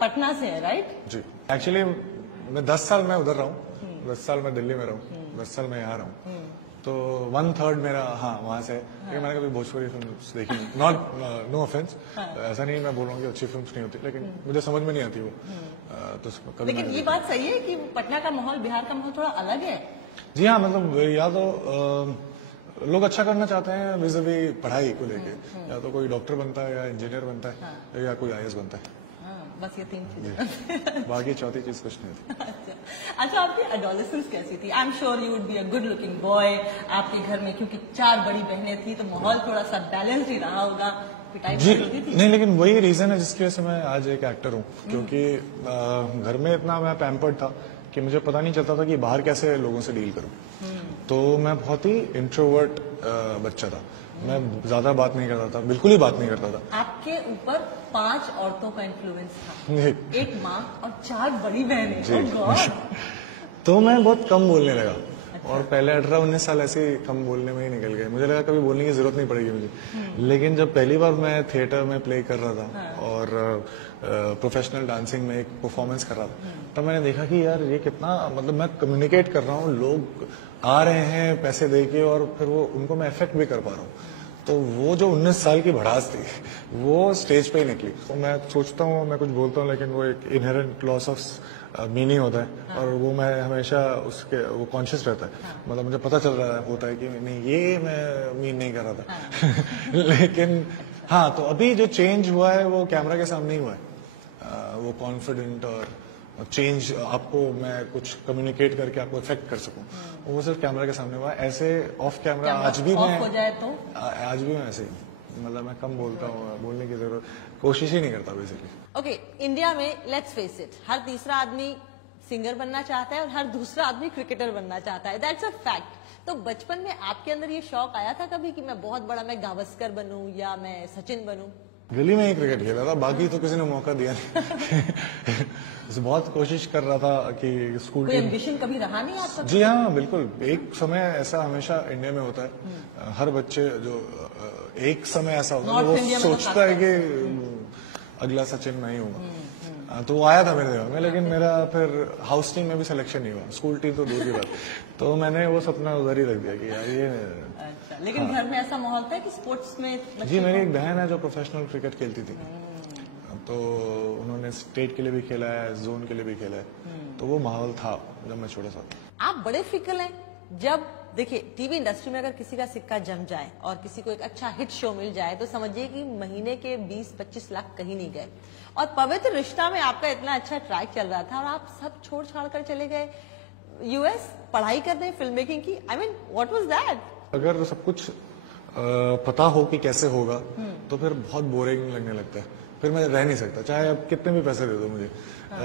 पटना से है, राइट? जी, एक्चुअली मैं 10 साल मैं उधर रहा हूँ, 10 साल मैं दिल्ली में रहा हूँ, 10 साल मैं यहाँ रहा हूँ, तो 1/3 मेरा वहाँ से लेकिन मैंने कभी भोजपुरी फिल्म देखी नहीं, नॉट नो ऑफेंस, ऐसा नहीं मैं बोल रहा हूँ कि अच्छी फिल्म नहीं होती, लेकिन मुझे समझ में नहीं आती वो, तो कभी लेकिन ये बात सही है कि पटना का माहौल, बिहार का माहौल थोड़ा अलग है। जी हाँ, मतलब या तो लोग अच्छा करना चाहते हैं विज़-अ-वी पढ़ाई को लेके, या तो कोई डॉक्टर बनता है या इंजीनियर बनता है या कोई IAS बनता है, बस ये 3 चीजें। बाकी चौथी चीज कुछ नहीं होती। अच्छा, आपकी एडोलेसेंस कैसी थी? I am sure you would be a good looking boy. आपके घर में क्योंकि 4 बड़ी बहनें थी तो माहौल थोड़ा सा बैलेंस ही रहा होगा, पिटाई जी होती थी? नहीं, लेकिन वही रीजन है जिसकी वजह से मैं आज एक एक्टर हूँ, क्योंकि घर में इतना मैं पैम्पर्ड था कि मुझे पता नहीं चलता था कि बाहर कैसे लोगों से डील करूँ। तो मैं बहुत ही इंट्रोवर्ट बच्चा था, मैं ज्यादा बात नहीं करता था, बिल्कुल ही बात नहीं करता था। आपके ऊपर 5 औरतों का इन्फ्लुएंस था, जी। 1 माँ और 4 बड़ी बहनें। जी। Oh God! तो मैं बहुत कम बोलने लगा, और पहले 18-19 साल ऐसे ही कम बोलने में ही निकल गए, मुझे लगा कभी बोलने की जरूरत नहीं पड़ेगी मुझे। लेकिन जब पहली बार मैं थिएटर में प्ले कर रहा था और प्रोफेशनल डांसिंग में एक परफॉर्मेंस कर रहा था, तब मैंने देखा कि यार ये कितना, मतलब मैं कम्युनिकेट कर रहा हूँ, लोग आ रहे हैं पैसे दे के और फिर वो उनको मैं इफेक्ट भी कर पा रहा हूँ। तो वो जो 19 साल की भड़ास थी वो स्टेज पे ही निकली। तो मैं सोचता हूँ, मैं कुछ बोलता हूँ, लेकिन वो एक इनहेरेंट लॉस ऑफ मीनिंग होता है, और वो मैं हमेशा उसके वो कॉन्शियस रहता है, मतलब मुझे पता चल रहा होता है कि नहीं ये मैं मीन नहीं कर रहा था। लेकिन हाँ, तो अभी जो चेंज हुआ है वो कैमरा के सामने ही हुआ है, वो कॉन्फिडेंट और चेंज आपको मैं कुछ कम्युनिकेट करके आपको इफेक्ट कर सकूं, वो सिर्फ कैमरा के सामने हुआ है। ऐसे ऑफ कैमरा आज भी मैं हो जाए तो आज भी मैं ऐसे ही, मतलब मैं कम बोलता हूँ, बोलने की जरूरत कोशिश ही नहीं करता बेसिकली। ओके, इंडिया में लेट्स फेस इट, हर तीसरा आदमी सिंगर बनना चाहता है और हर दूसरा आदमी क्रिकेटर बनना चाहता है, दैट्स अ फैक्ट। तो बचपन में आपके अंदर ये शौक आया था कभी कि मैं बहुत बड़ा, मैं गावस्कर बनूं या मैं सचिन बनूं? गली में ही क्रिकेट खेला था, बाकी तो किसी ने मौका दिया नहीं। बहुत कोशिश कर रहा था कि स्कूल कोई एम्बिशन कभी रहा नहीं आपका? जी हाँ, बिल्कुल। एक समय ऐसा हमेशा इंडिया में होता है, हर बच्चे जो एक समय ऐसा होता है वो सोचता है कि अगला सचिन मैं ही हूँ। तो वो आया था मेरे दिमाग में, लेकिन मेरा फिर हाउस टीम में भी सिलेक्शन नहीं हुआ, स्कूल टीम तो दूर की बात। तो मैंने वो सपना उधर ही रख दिया कि यार ये। अच्छा, लेकिन घर में ऐसा माहौल था कि स्पोर्ट्स में? जी, मेरी एक बहन है जो प्रोफेशनल क्रिकेट खेलती थी, तो उन्होंने स्टेट के लिए भी खेला है, जोन के लिए भी खेला है, तो वो माहौल था जब मैं छोटा सा था। आप बड़े फिकल हैं। जब देखिए टीवी इंडस्ट्री में अगर किसी का सिक्का जम जाए और किसी को एक अच्छा हिट शो मिल जाए तो समझिए कि महीने के 20-25 लाख कहीं नहीं गए। और पवित्र रिश्ता में आपका इतना अच्छा ट्रैक चल रहा था और आप सब छोड़ छाड़ कर चले गए US पढ़ाई करने फिल्म मेकिंग की। I mean what was that? अगर सब कुछ पता हो कि कैसे होगा तो फिर बहुत बोरिंग लगने लगता है, फिर मैं रह नहीं सकता, चाहे आप कितने भी पैसे दे दो मुझे।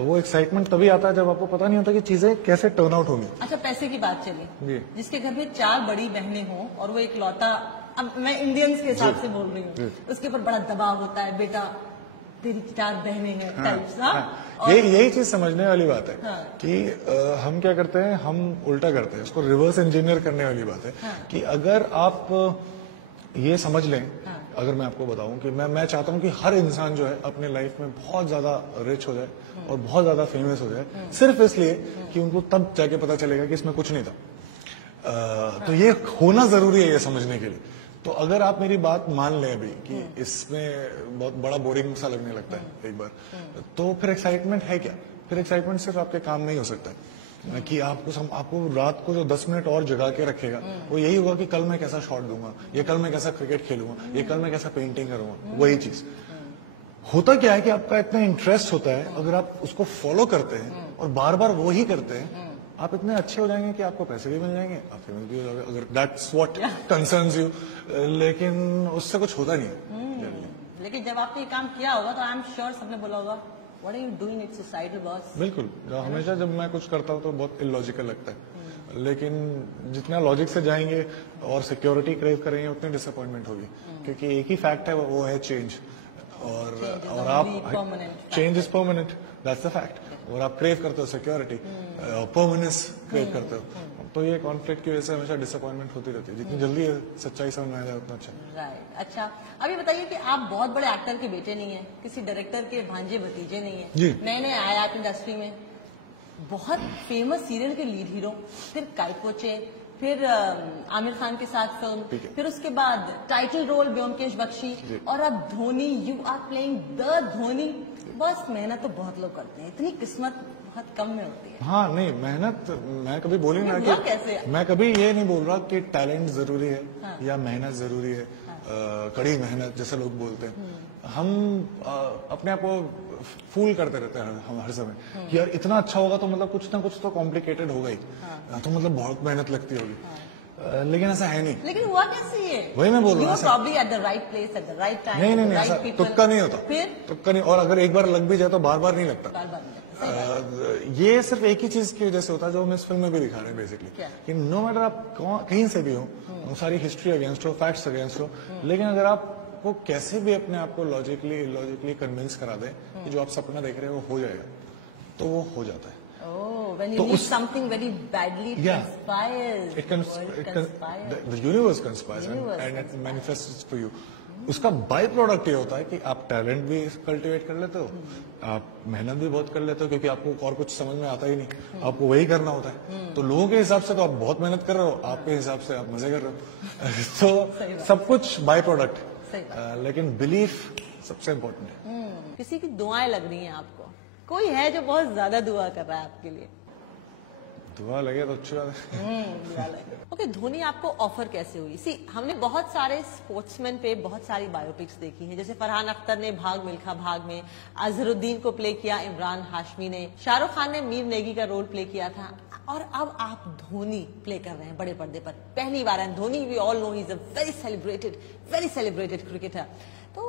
वो एक्साइटमेंट तभी आता है जब आपको पता नहीं होता कि चीजें कैसे टर्न आउट होंगी। अच्छा, पैसे की बात चली, जी। जिसके घर में 4 बड़ी बहनें हों और वो एक लौता, अब मैं इंडियंस के हिसाब से बोल रही हूँ, उसके ऊपर बड़ा दबाव होता है, बेटा तेरी 4 बहनें हैं टाइप्स। यही चीज समझने वाली बात है कि हम क्या करते हैं, हम उल्टा करते हैं, उसको रिवर्स इंजीनियर करने वाली बात है कि अगर आप ये समझ लें, अगर मैं आपको बताऊं कि मैं चाहता हूं कि हर इंसान जो है अपने लाइफ में बहुत ज्यादा रिच हो जाए और बहुत ज्यादा फेमस हो जाए, सिर्फ इसलिए कि उनको तब जाके पता चलेगा कि इसमें कुछ नहीं था। तो ये होना जरूरी है ये समझने के लिए। तो अगर आप मेरी बात मान लें अभी कि इसमें बहुत बड़ा बोरिंग सा लगने लगता है एक बार, तो फिर एक्साइटमेंट है क्या? फिर एक्साइटमेंट सिर्फ आपके काम में ही हो सकता है कि आपको रात को जो 10 मिनट और जगा के रखेगा वो यही होगा कि कल मैं कैसा शॉट दूंगा, ये कल मैं कैसा क्रिकेट खेलूंगा, ये कल मैं कैसा पेंटिंग करूंगा। वही चीज होता क्या है कि आपका इतना इंटरेस्ट होता है, अगर आप उसको फॉलो करते हैं और बार बार वो ही करते हैं, आप इतने अच्छे हो जाएंगे कि आपको पैसे भी मिल जाएंगे, आप फेमस भी हो जाओगे, अगर दैट्स व्हाट कंसर्न्स यू। लेकिन उससे कुछ होता नहीं है। लेकिन जब आपने काम किया होगा तो आई एम श्योर सबने बोला होगा what are you doing, it's suicidal boss. बिल्कुल, हमेशा जब मैं कुछ करता हूँ तो बहुत इलॉजिकल लगता है, लेकिन जितना लॉजिक से जाएंगे और सिक्योरिटी क्रेव करेंगे उतनी डिसअपॉइंटमेंट होगी, क्योंकि एक ही फैक्ट है वो है चेंज। और आप change is permanent, that's the fact. और आप क्रेव करते हो सिक्योरिटी, परमानेंस क्रेव करते हो, तो ये कॉन्फ्लिक्ट की वजह से हमेशा डिसअपॉइंटमेंट होती रहती है। जितनी जल्दी सच्चाई समझ में आ जाए उतना अच्छा। राइट, अच्छा अभी बताइए कि आप बहुत बड़े एक्टर के बेटे नहीं है, किसी डायरेक्टर के भांजे भतीजे नहीं है, नए नए आए आप इंडस्ट्री में, बहुत फेमस सीरियल के लीड हीरो, फिर काइपोचे, फिर आमिर खान के साथ फिल्म, फिर उसके बाद टाइटल रोल ब्योमकेश बख्शी, और अब Dhoni, you are playing the Dhoni. बस मेहनत तो बहुत लोग करते हैं, इतनी किस्मत बहुत कम में होती है। हाँ नहीं, मेहनत मैं कभी बोली ना कि कैसे? मैं कभी ये नहीं बोल रहा कि टैलेंट जरूरी है या मेहनत जरूरी है, कड़ी मेहनत जैसे लोग बोलते हैं। हम अपने आप को फूल करते रहते हैं हम हर समय कि यार इतना अच्छा होगा तो मतलब कुछ ना कुछ तो कॉम्प्लिकेटेड होगा ही, तो मतलब बहुत मेहनत लगती होगी, लेकिन ऐसा है नहीं। लेकिन हुआ कैसे ये? वही मैं बोल रहा हूँ, probably at the right place at the right time, नहीं ऐसा तुक्का नहीं होता, फिर तुक्का नहीं, और अगर एक बार लग भी जाए तो बार बार नहीं लगता। ये सिर्फ एक ही चीज की वजह से होता है जो हम इस फिल्म में भी दिखा रहे हैं बेसिकली, कि नो मैटर आप कहीं से भी हो, सारी हिस्ट्री अगेंस्ट हो, फैक्ट्स अगेंस्ट हो, लेकिन अगर आपको कैसे भी अपने आप को लॉजिकली कन्विंस करा दे कि जो आप सपना देख रहे हैं वो हो जाएगा, तो वो हो जाता है। When you need something very badly, it conspires. The universe conspires and it manifests for you. उसका बाय प्रोडक्ट ये होता है कि आप टैलेंट भी कल्टीवेट कर लेते हो, आप मेहनत भी बहुत कर लेते हो, क्योंकि आपको और कुछ समझ में आता ही नहीं, आपको वही करना होता है। तो लोगों के हिसाब से तो आप बहुत मेहनत कर रहे हो, आपके हिसाब से आप मजे कर रहे हो। तो सब कुछ बाय प्रोडक्ट, लेकिन बिलीफ सबसे इम्पोर्टेंट है। किसी की दुआएं लग रही हैं आपको, कोई है जो बहुत ज्यादा दुआ कर रहा है आपके लिए? दुआ लगे तो अच्छी बात है। ओके, धोनी आपको ऑफर कैसे हुई? हमने बहुत सारे स्पोर्ट्समैन पे बहुत सारी बायोपिक्स देखी हैं, जैसे फरहान अख्तर ने भाग मिल्खा भाग में अजहरुद्दीन को प्ले किया, इमरान हाशमी ने, शाहरुख खान ने मीर नेगी का रोल प्ले किया था, और अब आप धोनी प्ले कर रहे हैं बड़े पर्दे पर, पहली बार है। Dhoni we all know he is a very celebrated cricketer. तो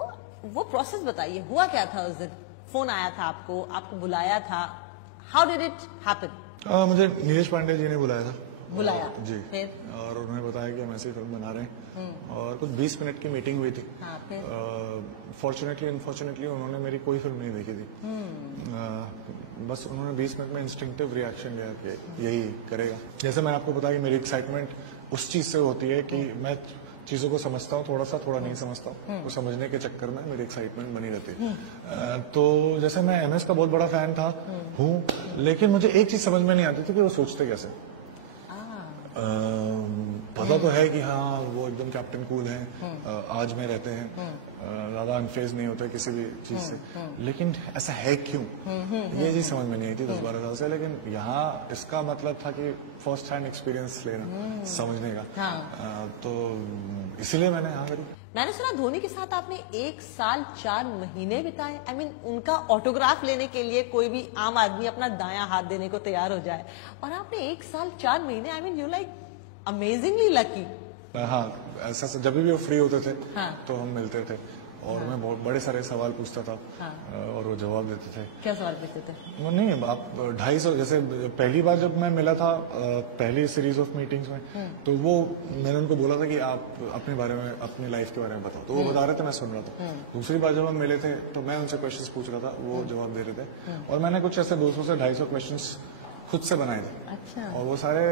वो प्रोसेस बताइए, हुआ क्या था उस दिन? फोन आया था आपको बुलाया था, हाउ डिड इट हैपन? मुझे नीलेश पांडे जी ने बुलाया जी, फिर? और उन्होंने बताया कि हम ऐसी फिल्म बना रहे हैं, और कुछ 20 मिनट की मीटिंग हुई थी। फॉर्चुनेटली अनफॉर्चुनेटली उन्होंने मेरी कोई फिल्म नहीं देखी थी, बस उन्होंने 20 मिनट में इंस्टिंक्टिव रिएक्शन लिया कि यही करेगा। जैसे मैंने आपको बताया कि मेरी एक्साइटमेंट उस चीज से होती है कि मैं चीजों को समझता हूँ थोड़ा नहीं समझता हूँ, तो समझने के चक्कर में मेरी एक्साइटमेंट बनी रहती है। तो जैसे मैं MS का बहुत बड़ा फैन हूँ, लेकिन मुझे एक चीज समझ में नहीं आती थी कि वो सोचते कैसे। पता तो है कि हाँ वो एकदम कैप्टन कूल हैं, आज में रहते हैं, ज्यादा अनफेज नहीं होते किसी भी चीज से, लेकिन ऐसा है क्यों, ये चीज समझ में नहीं आई थी 10-12 साल से। लेकिन यहाँ इसका मतलब था कि फर्स्ट हैंड एक्सपीरियंस लेना, समझने का, तो इसीलिए मैंने हाँ करी। मैंने सुना धोनी के साथ आपने 1 साल 4 महीने बिताए। I mean, उनका ऑटोग्राफ लेने के लिए कोई भी आम आदमी अपना दायां हाथ देने को तैयार हो जाए, और आपने 1 साल 4 महीने, I mean, you like amazingly lucky। हाँ, ऐसा जब भी वो फ्री होते थे तो हम मिलते थे, और मैं बहुत बड़े सारे सवाल पूछता था, और वो जवाब देते थे। क्या सवाल पूछते थे? वो नहीं, आप 250, जैसे पहली बार जब मैं मिला था पहली सीरीज ऑफ मीटिंग्स में, तो वो मैंने उनको बोला था कि आप अपने बारे में, अपनी लाइफ के बारे में बताओ, तो वो बता रहे थे, मैं सुन रहा था। दूसरी बार जब हम मिले थे तो मैं उनसे क्वेश्चंस पूछ रहा था, वो जवाब दे रहे थे, और मैंने कुछ ऐसे 200 से 250 क्वेश्चंस खुद से बनाए थे। अच्छा। और वो सारे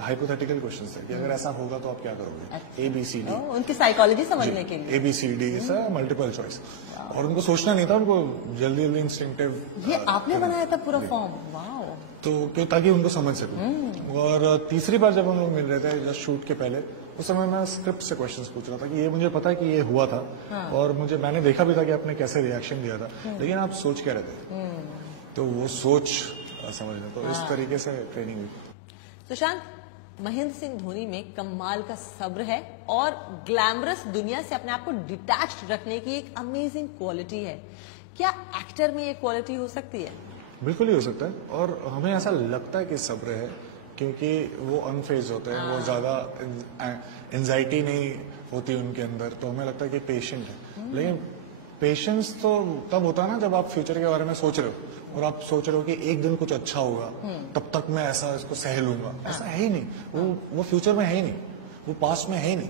हाइपोथेटिकल क्वेश्चंस थे कि अगर ऐसा होगा तो आप क्या करोगे। ABCD, उनकी साइकोलॉजी समझने के लिए ABCD मल्टीपल चॉइस, और उनको सोचना नहीं था, उनको जल्दी इंस्टिंक्टिव। ये आपने बनाया था पूरा फॉर्म? वाओ। तो क्यों, ताकि उनको समझ सकूं। और तीसरी बार जब हम लोग मिल रहे थे जस्ट शूट के पहले, उस समय मैं स्क्रिप्ट से क्वेश्चंस पूछ रहा था कि ये मुझे पता है कि ये हुआ था, और मैंने देखा भी था कि आपने कैसे रिएक्शन दिया था, लेकिन आप सोच क्या रहे थे, तो वो सोच समझना, तो इस तरीके से ट्रेनिंग हुई। सुशांत, महेंद्र सिंह धोनी में कमाल का सब्र है, और ग्लैमरस दुनिया से अपने आप को डिटैच्ड रखने की एक अमेजिंग क्वालिटी है। क्या एक्टर में ये क्वालिटी हो सकती है? बिल्कुल ही हो सकता है, और हमें ऐसा लगता है कि सब्र है क्योंकि वो अनफेज होते हैं, वो ज्यादा एंजाइटी नहीं होती उनके अंदर, तो हमें लगता है कि पेशेंट है। लेकिन पेशेंस तो तब होता है ना जब आप फ्यूचर के बारे में सोच रहे हो, और आप सोच रहे हो कि एक दिन कुछ अच्छा होगा, तब तक मैं ऐसा इसको सह लूंगा। ऐसा है ही नहीं, वो फ्यूचर में है ही नहीं, वो पास्ट में है ही नहीं,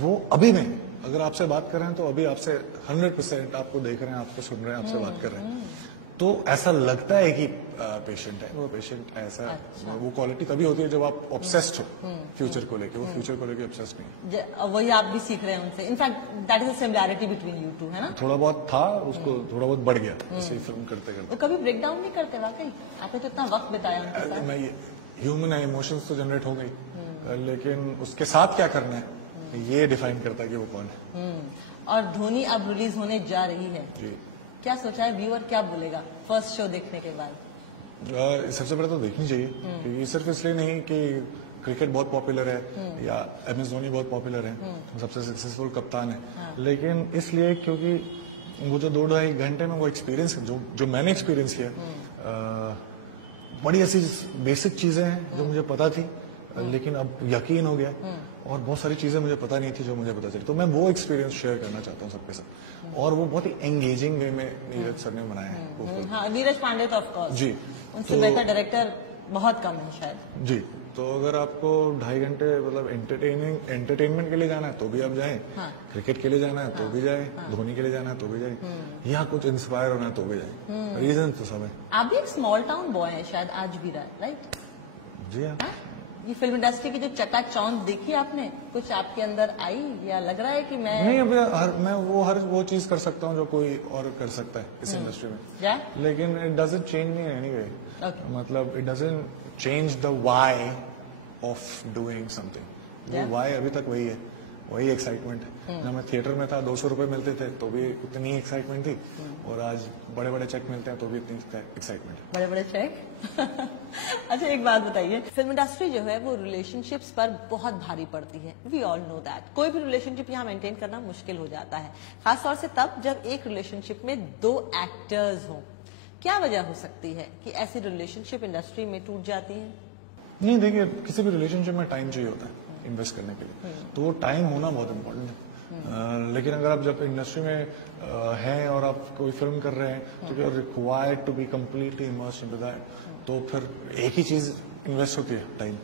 वो अभी में है। अगर आपसे बात कर रहे हैं तो अभी आपसे 100% आपको देख रहे हैं, आपको सुन रहे हैं, आपसे बात कर रहे हैं, तो ऐसा लगता है कि पेशेंट है। वो पेशेंट ऐसा वो क्वालिटी तभी होती है जब आप ऑब्सेस्ड हो फ्यूचर को लेके। वो फ्यूचर को लेके ऑब्सेस्ड नहीं है। वही आप भी सीख रहे हैं उनसे। In fact that is a similarity between you two, है ना? थोड़ा बहुत था, उसको थोड़ा बहुत बढ़ गया ऐसे फिल्म करते करते। वो कभी ब्रेक डाउन नहीं करते वाकई? आपने तो इतना वक्त बिताया उनके साथ। मैं ह्यूमन है, इमोशंस तो जनरेट हो गई, लेकिन उसके साथ क्या करना है ये डिफाइन करता है कि वो कौन है। और धोनी अब रिलीज होने जा रही है, जी। क्या सोचा है? व्यूअर क्या बोलेगा फर्स्ट शो देखने के बाद? सबसे पहले तो देखनी चाहिए, क्योंकि सिर्फ इसलिए नहीं कि क्रिकेट बहुत पॉपुलर है या MS धोनी बहुत पॉपुलर है, सबसे सक्सेसफुल कप्तान है, लेकिन इसलिए क्योंकि वो जो 2-2.5 घंटे में वो एक्सपीरियंस जो मैंने एक्सपीरियंस किया, बड़ी ऐसी बेसिक चीजें हैं जो मुझे पता थी, लेकिन अब यकीन हो गया, और बहुत सारी चीजें मुझे पता नहीं थी जो मुझे पता चली। तो मैं वो एक्सपीरियंस शेयर करना चाहता हूँ सबके साथ, और वो बहुत ही एंगेजिंग वे में नीरज सर ने बनाया है वो फिल्म। हाँ, नीरज पांडे तो ऑफ कोर्स जी, उनसे बेहतर डायरेक्टर बहुत कम है शायद। जी। तो अगर आपको 2.5 घंटे मतलब एंटरटेनमेंट के लिए जाना है तो भी आप जाएं, क्रिकेट के लिए जाना है तो भी जाएं, धोनी के लिए जाना है तो भी जाएं, या कुछ इंस्पायर होना है तो भी जाएं। रीजन तो सब है। आप भी एक स्मॉल टाउन बॉय हैं शायद आज भी रहा, राइट? जी हाँ। ये फिल्म इंडस्ट्री की जो चकाचौंध देखी आपने, कुछ आपके अंदर आई, या लग रहा है कि मैं नहीं, अभी मैं हर वो चीज कर सकता हूँ जो कोई और कर सकता है इस इंडस्ट्री में, क्या? लेकिन it doesn't change me in any way. मतलब it doesn't change the why of doing something. वो व्हाई अभी तक वही है, वही एक्साइटमेंट है। जब मैं थिएटर में था 200 रुपए मिलते थे तो भी उतनी एक्साइटमेंट थी, और आज बड़े बड़े चेक मिलते हैं तो भी इतनी एक्साइटमेंट है। बड़े बड़े चेक? अच्छा, एक बात बताइए, फिल्म इंडस्ट्री जो है वो रिलेशनशिप्स पर बहुत भारी पड़ती है। We all know that. कोई भी रिलेशनशिप यहाँ मेंटेन करना मुश्किल हो जाता है, खासतौर से तब जब एक रिलेशनशिप में 2 एक्टर्स हों। क्या वजह हो सकती है कि ऐसी रिलेशनशिप इंडस्ट्री में टूट जाती है? नहीं, देखिए, किसी भी रिलेशनशिप में टाइम चाहिए होता है इन्वेस्ट करने के लिए, तो वो टाइम होना बहुत इम्पोर्टेंट है। लेकिन अगर आप जब इंडस्ट्री में हैं और आप कोई फिल्म कर रहे हैं तो you are required to be completely immersed into that, तो फिर एक ही चीज इन्वेस्ट होती है, टाइम।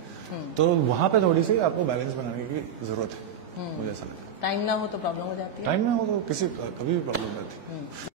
तो वहां पे थोड़ी सी आपको बैलेंस बनाने की जरूरत है, मुझे ऐसा लगता है। टाइम ना हो तो प्रॉब्लम हो जाती है। टाइम ना हो तो कभी भी प्रॉब्लम रहती है।